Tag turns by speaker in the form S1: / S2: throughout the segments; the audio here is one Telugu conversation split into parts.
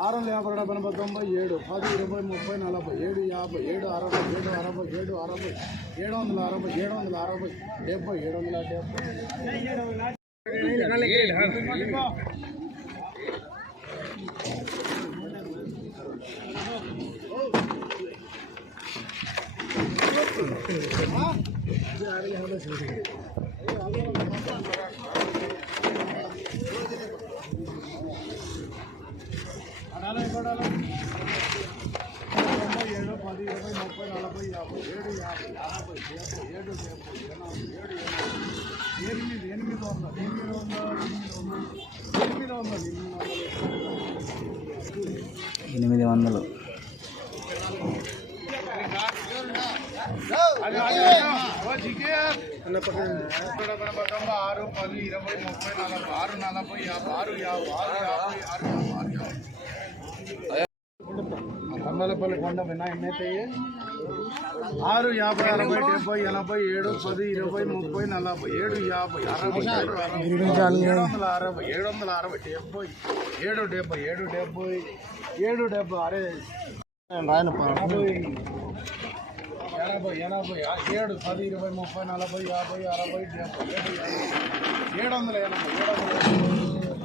S1: ఆరు వందల యాభై రెండు ఎనభై తొంభై ఏడు పది ఇరవై ముప్పై నలభై ఏడు యాభై ఏడు అరవై ఏడు అరవై ఏడు అరవై ఏడు వందల అరవై ఏడు వందల అరవై డెబ్బై ఏడు వందల డెబ్బై. తొంభై ఏడు పది ఇరవై ముప్పై నలభై యాభై ఏడు యాభై అరవై డెబ్బై ఏడు డెబ్బై ఎనభై ఏడు ఎనభై ఎనిమిది ఎనిమిది వందలు ఎనిమిది వందలు ఎనిమిది వందలు ఎనిమిది వందలు
S2: ఎనిమిది వందలు.
S1: ఆరు పది ఇరవై ముప్పై నలభై ఆరు నలభై ఆరు యాభై ఆరు యాభై ఆరు యాభై ఆరు యాభై. కమ్మలపల్లి కొండ వినాయక ఆరు యాభై అరవై డెబ్బై ఎనభై ఏడు పది ఇరవై ముప్పై నలభై ఏడు యాభై అరవై ఏడు అరవై ఏడు వందల అరవై ఏడు వందల అరవై డెబ్బై ఏడు డెబ్బై ఏడు డెబ్బై ఏడు డెబ్బై అరే ఎనభై ఎనభై ఎనభై ఏడు పది ఇరవై ముప్పై నలభై యాభై అరవై డెబ్బై ఏడు ఎనభై ఏడు వందల ఎనభై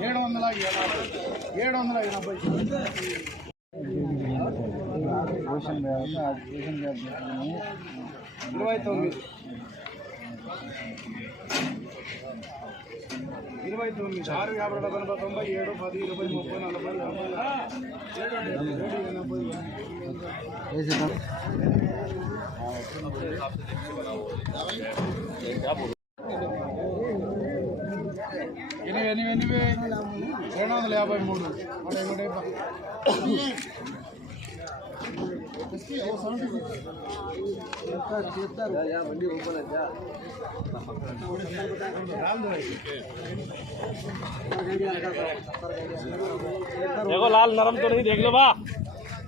S1: ఏడు వందల ఎనభై ఏడు వందల ఎనభై ఇరవై తొమ్మిది ఇరవై తొమ్మిది ఆరు యాభై డెబ్బై తొంభై ఏడు పది ఇరవై ముప్పై నలభై ఎనభై ఎనిమిది ఎనిమిది ఎనిమిది రెండు వందల యాభై మూడు ఒకటి ఒకటి
S2: देखो लाल नरम तो नहीं देख लो बा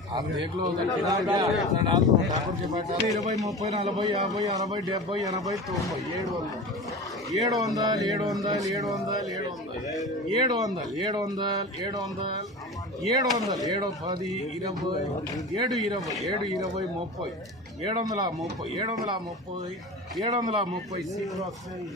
S1: आप देख लो उधर कितना क्या है, इतना डाल दो, ठाकुर के पास ఇరవై ముప్పై నలభై యాభై అరవై డెబ్బై ఎనభై తొంభై ఏడు వందలు ఏడు వందలు ఏడు వందలు ఏడు వందలు ఏడు వందలు ఏడు వందలు ఏడు వందలు ఏడు వందలు ఏడు వందలు ఏడు పది ఇరవై ఏడు ఇరవై ఏడు ఇరవై ముప్పై ఏడు వందల ముప్పై ఏడు వందల ముప్పై ఏడు వందల ముప్పై సీట్లు వస్తాయి